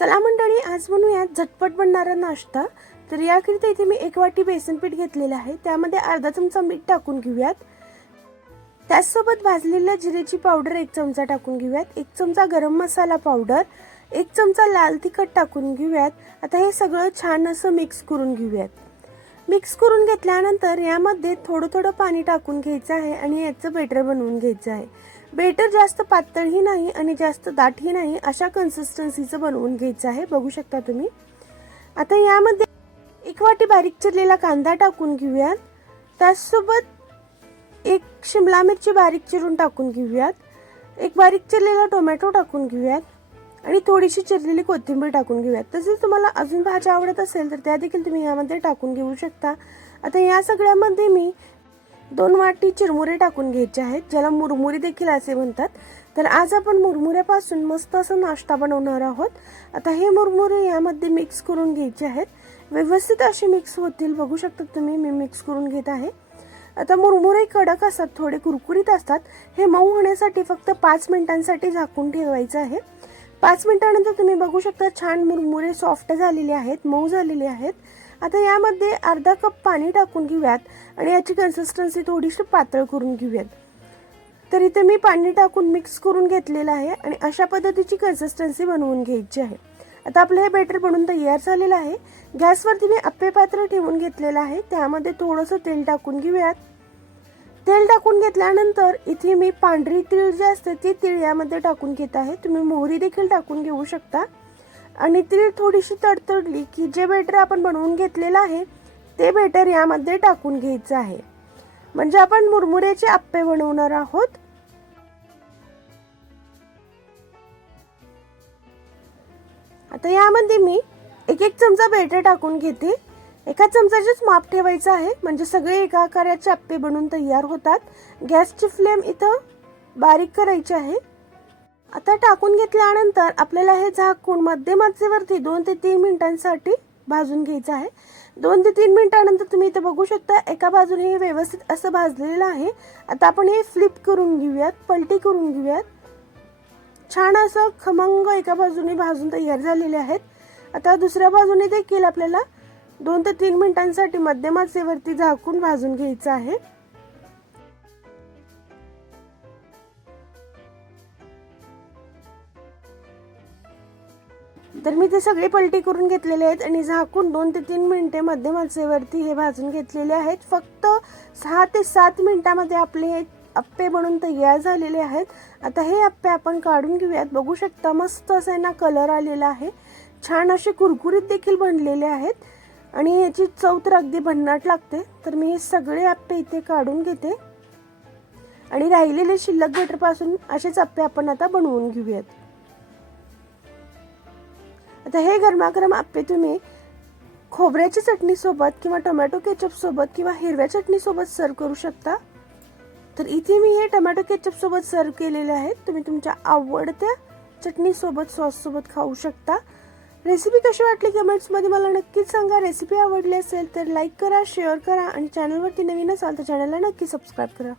चला मंडळी आज बनवूयात झटपट बनणारा नाश्ता. तर याकरिता इथे मी एक वाटी बेसन पीठ घेतलेलं आहे. त्यामध्ये अर्धा चमचा मीठ टाकून घेऊयात. त्याचसोबत भाजलेल्या जिरेची पावडर एक चमचा टाकून घेऊयात. एक चमचा गरम मसाला पावडर एक चमचा लाल तिखट टाकून घेऊयात. आता हे सगळं छान असं मिक्स करून घेऊयात. मिक्स करून घेतल्यानंतर यामध्ये थोडं थोडं पाणी टाकून घ्यायचं आहे आणि याचं बेटर बनवून घ्यायचं आहे. बेटर जास्त पातळही नाही आणि जास्त दाटही नाही अशा कन्सिस्टन्सीचं बनवून घ्यायचं आहे. बघू शकता तुम्ही. आता यामध्ये एक वाटी बारीक चिरलेला कांदा टाकून घेऊयात. त्याचसोबत एक शिमला मिरची बारीक चिरून टाकून घेऊयात. एक बारीक चिरलेला टोमॅटो टाकून घेऊयात. आणि थोडीशी चिरलेली कोथिंबीर टाकून घेऊयात. तसेच तुम्हाला अजून भाज्या आवडत असेल तर त्या देखील तुम्ही यामध्ये टाकून घेऊ शकता. आता या सगळ्यामध्ये मी दोन वाटी चिरमुरे टाकून घ्यायचे आहेत. ज्याला मुरमुरी देखील असे म्हणतात. तर आज आपण मुरमुऱ्यापासून मस्त असं नाश्ता बनवणार आहोत. आता हे मुरमुरे यामध्ये मिक्स करून घ्यायचे आहेत. व्यवस्थित असे मिक्स होतील. बघू शकता तुम्ही मी मिक्स करून घेत आहे. आता मुरमुरे कडक असतात थोडे कुरकुरीत असतात. हे मऊ होण्यासाठी फक्त पाच मिनिटांसाठी झाकून ठेवायचं आहे. पाच मिनिटानंतर तुम्ही बघू शकता छान मुरमुरे सॉफ्ट झालेले आहेत मऊ झालेले आहेत. आता यामध्ये अर्धा कप पाणी टाकून घेऊयात आणि याची कन्सिस्टन्सी थोडीशी पातळ करून घेऊयात. तर इथे मी पाणी टाकून मिक्स करून घेतलेलं आहे आणि अशा पद्धतीची कन्सिस्टन्सी बनवून घ्यायची आहे. आता आपलं हे बेटर बनून तयार झालेलं आहे. गॅसवरती मी अप्पे पात्र ठेवून घेतलेलं आहे. त्यामध्ये थोडंसं तेल टाकून घेऊयात. तेल टाकून घेतल्यानंतर इथे मी पांढरी तीळ जी असते ती तीळ यामध्ये टाकून घेत आहे. तुम्ही मोहरी देखील टाकून घेऊ शकता. आणि ती थोडीशी तडतडली की जे बेटर आपण बनवून घेतलेलं आहे ते बेटर यामध्ये टाकून घ्यायचं आहे. म्हणजे आपण मुरमुऱ्याचे आप्पे बनवणार आहोत. आता यामध्ये मी एक एक चमचा बेटर टाकून घेते. एका चमचाचेच माप ठेवायचं आहे. म्हणजे सगळे एका आकाराचे आप्पे बनवून तयार होतात. गॅसची फ्लेम इथं बारीक करायची आहे. आता टाकून घेतल्यानंतर आपल्याला हे झाकून मध्यम आचेवरती दोन ते तीन मिनिटांसाठी भाजून घ्यायचं आहे. दोन ते तीन मिनिटानंतर तुम्ही इथे बघू शकता एका बाजूने हे व्यवस्थित असं भाजलेलं आहे. आता आपण हे फ्लिप करून घेऊयात पलटी करून घेऊयात. छान असं खमंग एका बाजूने भाजून तयार झालेले आहेत. आता दुसऱ्या बाजूने देखील आपल्याला दोन ते तीन मिनिटांसाठी मध्यम आचेवरती झाकून भाजून घ्यायचं आहे. तर मी ते सगळे पलटी करून घेतलेले आहेत आणि झाकून दोन ते तीन मिनटे मध्यम आचेवरती हे भाजून घेतलेले आहेत. फक्त सहा ते सात मिनटामध्ये आपले हे अप्पे बनून तयार झालेले आहेत. आता हे अप्पे आपण काढून घेऊयात. बघू शकता मस्त असा ना कलर आलेला आहे. छान असे कुरकुरीत देखील बनलेले आहेत. आणि याची चव तर अगदी भन्नाट लागते. तर मी हे सगळे अप्पे इथे काढून घेते. आणि राहिलेले शिल्लक बटरपासून असेच अप्पे आपण आता बनवून घेऊयात. आता हे गरमागरम आप्पे तुम्ही खोबऱ्याच्या चटणीसोबत किंवा टोमॅटो केचपसोबत किंवा हिरव्या चटणीसोबत सर्व करू शकता. तर इथे मी हे टोमॅटो केचपसोबत सर्व केलेले आहेत. तुम्ही तुमच्या आवडत्या चटणीसोबत सॉससोबत खाऊ शकता. रेसिपी कशी वाटली कमेंट्समध्ये मला नक्कीच सांगा. रेसिपी आवडली असेल तर लाईक करा शेअर करा आणि चॅनलवरती नवीन असाल तर चॅनलला नक्की सबस्क्राईब करा.